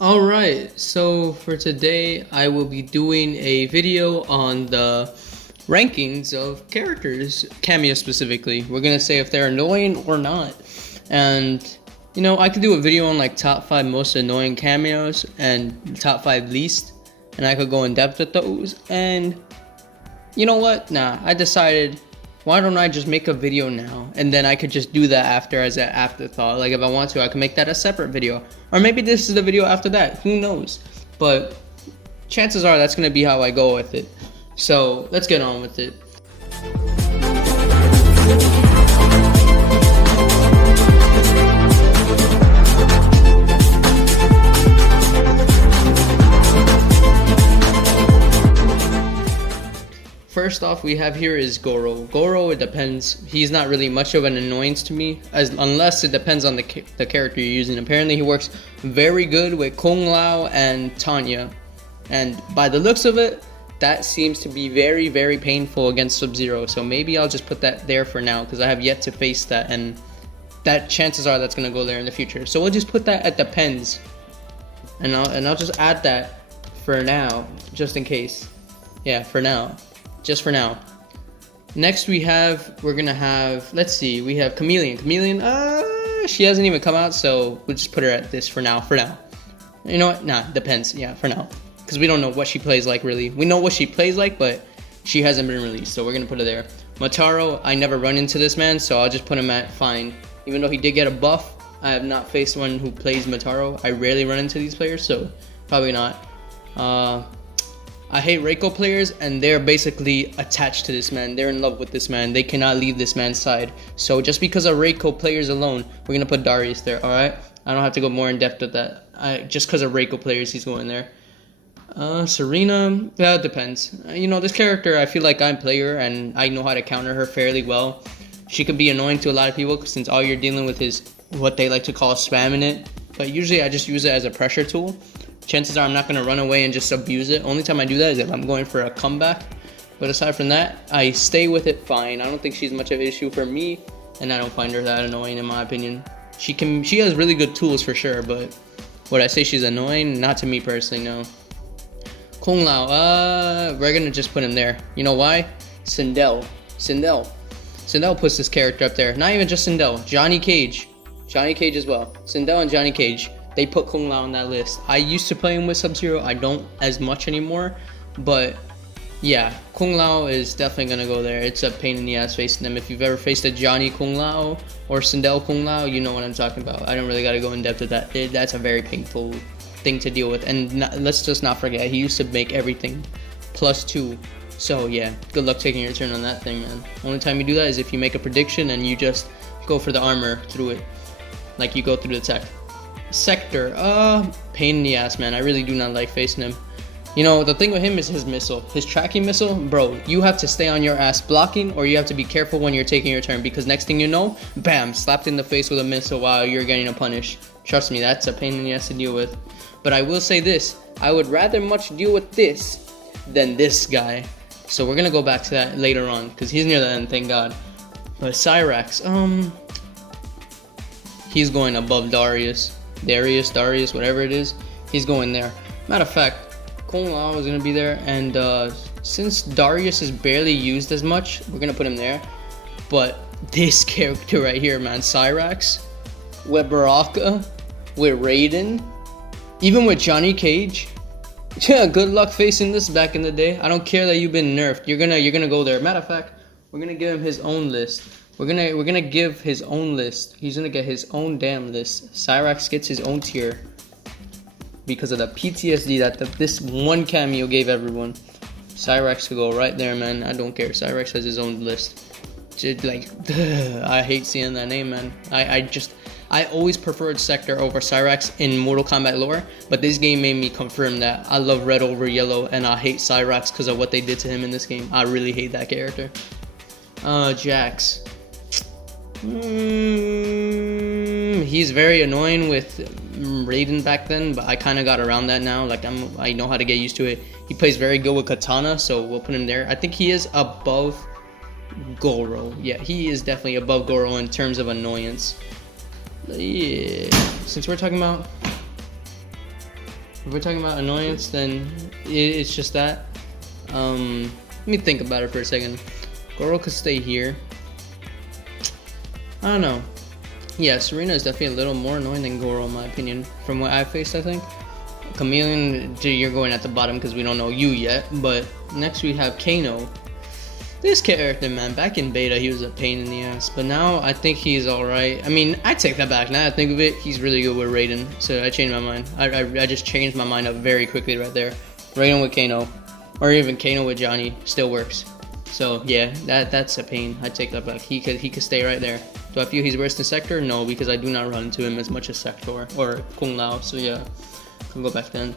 Alright, so for today I will be doing a video on the rankings of characters, Kameos specifically. We're gonna say if they're annoying or not. And you know, I could do a video on like top 5 most annoying cameos and top 5 least, and I could go in depth with those. And you know what? Nah, I decided, why don't I just make a video now, and then I could just do that after as an afterthought. Like if I want to, I can make that a separate video, or maybe this is the video after that, who knows. But chances are that's gonna be how I go with it. So let's get on with it. First off, we have here is Goro. Goro, it depends. He's not really much of an annoyance to me, unless it depends on the character you're using. Apparently, he works very good with Kung Lao and Tanya. And by the looks of it, that seems to be very, very painful against Sub-Zero. So maybe I'll just put that there for now, because I have yet to face that. And that chances are that's going to go there in the future. So we'll just put that at depends. And I'll just add that for now, just in case. Yeah, for now. Just for now. Next we're gonna have, let's see, we have Chameleon. She hasn't even come out, so we'll just put her at this for now. You know what? Nah, depends. Yeah, for now. Because we don't know what she plays like, really. We know what she plays like, but she hasn't been released, so we're gonna put her there. Motaro, I never run into this man, so I'll just put him at fine. Even though he did get a buff, I have not faced one who plays Motaro. I rarely run into these players, so probably not. I hate Reiko players, and they're basically attached to this man. They're in love with this man. They cannot leave this man's side. So just because of Reiko players alone, we're going to put Darius there, alright? I don't have to go more in depth with that. Just because of Reiko players, he's going there. Serena, yeah, it depends. You know, this character, I feel like I'm player, and I know how to counter her fairly well. She could be annoying to a lot of people, since all you're dealing with is what they like to call spamming it. But usually I just use it as a pressure tool. Chances are I'm not going to run away and just abuse it. Only time I do that is if I'm going for a comeback. But aside from that, I stay with it fine. I don't think she's much of an issue for me, and I don't find her that annoying in my opinion. She has really good tools for sure, but would I say she's annoying? Not to me personally, no. Kung Lao, we're going to just put him there. You know why? Sindel puts this character up there. Not even just Sindel. Johnny Cage as well. Sindel and Johnny Cage. They put Kung Lao on that list. I used to play him with Sub-Zero. I don't as much anymore. But yeah, Kung Lao is definitely going to go there. It's a pain in the ass facing them. If you've ever faced a Johnny Kung Lao or Sindel Kung Lao, you know what I'm talking about. I don't really got to go in depth with that. That's a very painful thing to deal with. And let's just not forget, he used to make everything +2. So yeah, good luck taking your turn on that thing, man. Only time you do that is if you make a prediction and you just go for the armor through it. Like you go through the tech. Sector, pain in the ass, man. I really do not like facing him. You know, the thing with him is his missile. His tracking missile, bro, you have to stay on your ass blocking, or you have to be careful when you're taking your turn, because next thing you know, bam, slapped in the face with a missile while you're getting a punish. Trust me, that's a pain in the ass to deal with. But I will say this, I would rather much deal with this than this guy. So we're gonna go back to that later on, because he's near the end, thank God. But Cyrax, he's going above Darius, whatever it is, he's going there. Matter of fact, Kung Lao is gonna be there, and since Darius is barely used as much, we're gonna put him there. But this character right here, man, Cyrax, with Baraka, with Raiden, even with Johnny Cage, yeah, good luck facing this back in the day. I don't care that you've been nerfed. You're gonna go there. Matter of fact, we're gonna give him his own list. We're gonna give his own list. He's gonna get his own damn list. Cyrax gets his own tier because of the PTSD that this one cameo gave everyone. Cyrax could go right there, man. I don't care. Cyrax has his own list. Just like, I hate seeing that name, man. I always preferred Sector over Cyrax in Mortal Kombat lore, but this game made me confirm that I love red over yellow, and I hate Cyrax because of what they did to him in this game. I really hate that character. Jax. He's very annoying with Raiden back then, but I kind of got around that now. Like I know how to get used to it. He plays very good with Katana, so we'll put him there. I think he is above Goro. Yeah, he is definitely above Goro in terms of annoyance. Yeah, since we're talking about If we're talking about annoyance, then it's just that. Let me think about it for a second. Goro could stay here. I don't know. Yeah, Serena is definitely a little more annoying than Goro in my opinion, from what I've faced, I think. Chameleon, you're going at the bottom because we don't know you yet. But next we have Kano. This character, man, back in beta, he was a pain in the ass. But now I think he's alright. I mean, I take that back. Now I think of it, he's really good with Raiden. So I changed my mind. I just changed my mind up very quickly right there. Raiden with Kano, or even Kano with Johnny, still works. So yeah, that's a pain. I take that back. He could stay right there. Do I feel he's worse than Sector? No, because I do not run into him as much as Sector or Kung Lao. So yeah, can go back then.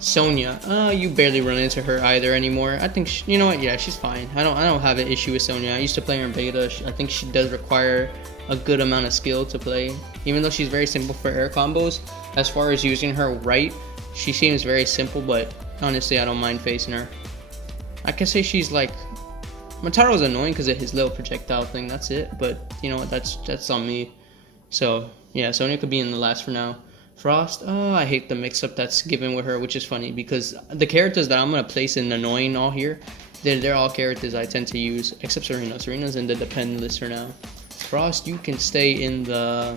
Sonya, you barely run into her either anymore. I think you know what? Yeah, she's fine. I don't have an issue with Sonya. I used to play her in beta. I think she does require a good amount of skill to play, even though she's very simple for air combos. As far as using her right, she seems very simple. But honestly, I don't mind facing her. I can say she's like Motaro's annoying because of his little projectile thing. That's it. But you know what? That's on me. So yeah, Sonya could be in the last for now. Frost, I hate the mix-up that's given with her, which is funny because the characters that I'm going to place in annoying all here, they're all characters I tend to use, except Serena. Serena's in the depend list for now. Frost, you can stay in the...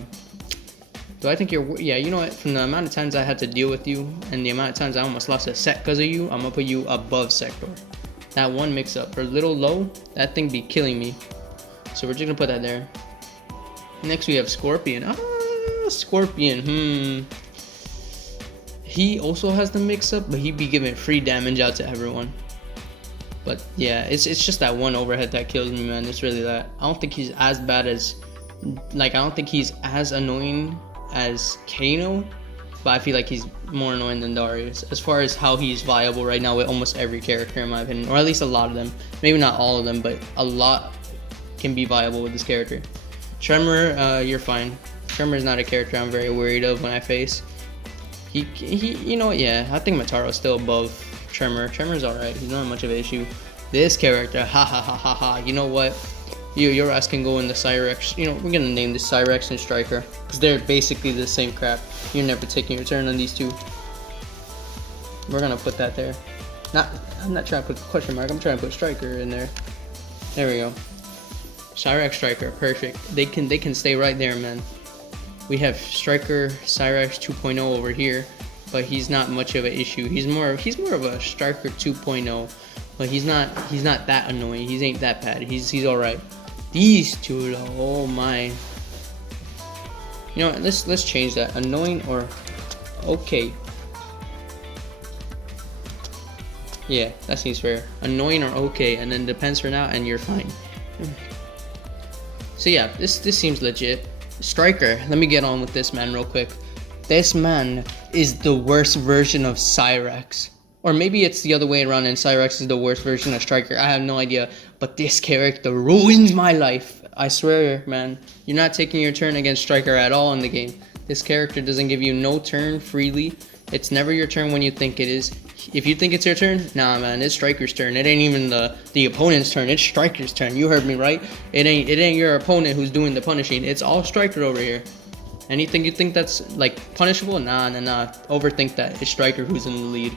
Do I think you're... Yeah, you know what? From the amount of times I had to deal with you and the amount of times I almost lost a set because of you, I'm going to put you above Sector. That one mix-up, for a little low, that thing be killing me. So we're just going to put that there. Next we have Scorpion. Scorpion, he also has the mix-up, but he be giving free damage out to everyone. But yeah, it's just that one overhead that kills me, man. It's really that. I don't think he's as bad as, like, I don't think he's as annoying as Kano, but I feel like he's more annoying than Darius as far as how he's viable right now with almost every character in my opinion, or at least a lot of them. Maybe not all of them, but a lot can be viable with this character. Tremor, you're fine. Tremor is not a character I'm very worried of when I face. He you know what, yeah, I think Motaro's still above Tremor. Tremor's alright, he's not much of an issue. This character, ha ha ha ha ha, you know what? Your ass can go in the Cyrex. You know, we're gonna name this Cyrex and Striker, because they're basically the same crap. You're never taking your turn on these two. We're gonna put that there. I'm not trying to put a question mark, I'm trying to put Striker in there. There we go. Cyrex, Striker, perfect. They can stay right there, man. We have Striker, Cyrex 2.0 over here, but he's not much of an issue. He's more of a Striker 2.0, but he's not that annoying. He ain't that bad. He's all right. These two though, oh my. You know what? Let's change that. Annoying or okay. Yeah, that seems fair. Annoying or okay, and then depends for now, and you're fine. So yeah, this seems legit. Striker, let me get on with this man real quick. This man is the worst version of Cyrex. Or maybe it's the other way around and Cyrex is the worst version of Striker. I have no idea. But this character ruins my life. I swear, man. You're not taking your turn against Striker at all in the game. This character doesn't give you no turn freely. It's never your turn when you think it is. If you think it's your turn, nah, man, it's Striker's turn. It ain't even the opponent's turn. It's Striker's turn. You heard me right. It ain't your opponent who's doing the punishing. It's all Striker over here. Anything you think that's like punishable, nah. Overthink that. It's Striker who's in the lead.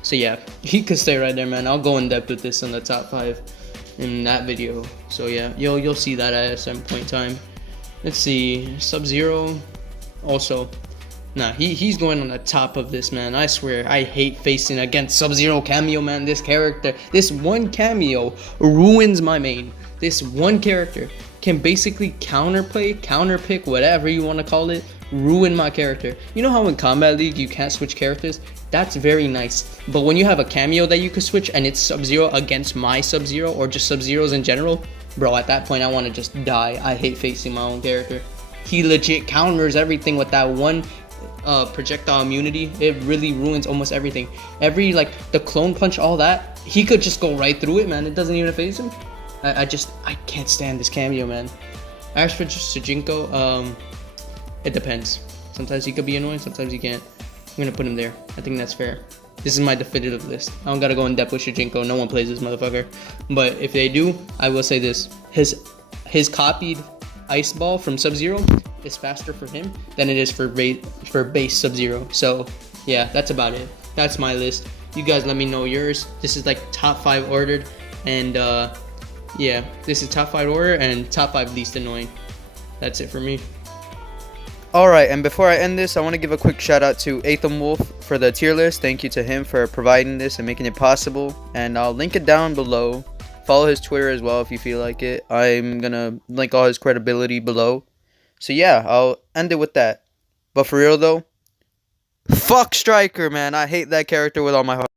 So yeah, he could stay right there, man. I'll go in depth with this in the top 5 in that video. So yeah, you'll see that at some point in time. Let's see, Sub-Zero also. Nah, he's going on the top of this, man. I swear, I hate facing against Sub-Zero Cameo, man. This character, this one cameo ruins my main. This one character can basically counterplay, counterpick, whatever you want to call it, ruin my character. You know how in Combat League you can't switch characters? That's very nice. But when you have a cameo that you could switch and it's Sub-Zero against my Sub-Zero or just Sub-Zeros in general, bro, at that point I want to just die. I hate facing my own character. He legit counters everything with that one projectile immunity. It really ruins almost everything. Every, like, the clone punch, all that, he could just go right through it, man. It doesn't even phase him. I can't stand this cameo, man. As for Sujinko, it depends. Sometimes he could be annoying, sometimes he can't. I'm gonna put him there. I think that's fair. This is my definitive list. I don't gotta go in depth with Shujinko. No one plays this motherfucker. But if they do, I will say this. His copied Ice Ball from Sub-Zero is faster for him than it is for base Sub-Zero. So yeah, that's about it. That's my list. You guys let me know yours. This is like top 5 ordered, and yeah, this is top 5 order and top 5 least annoying. That's it for me. Alright, and before I end this, I want to give a quick shout out to Atham Wolf for the tier list. Thank you to him for providing this and making it possible. And I'll link it down below. Follow his Twitter as well if you feel like it. I'm gonna link all his credibility below. So yeah, I'll end it with that. But for real though, fuck Striker, man. I hate that character with all my heart.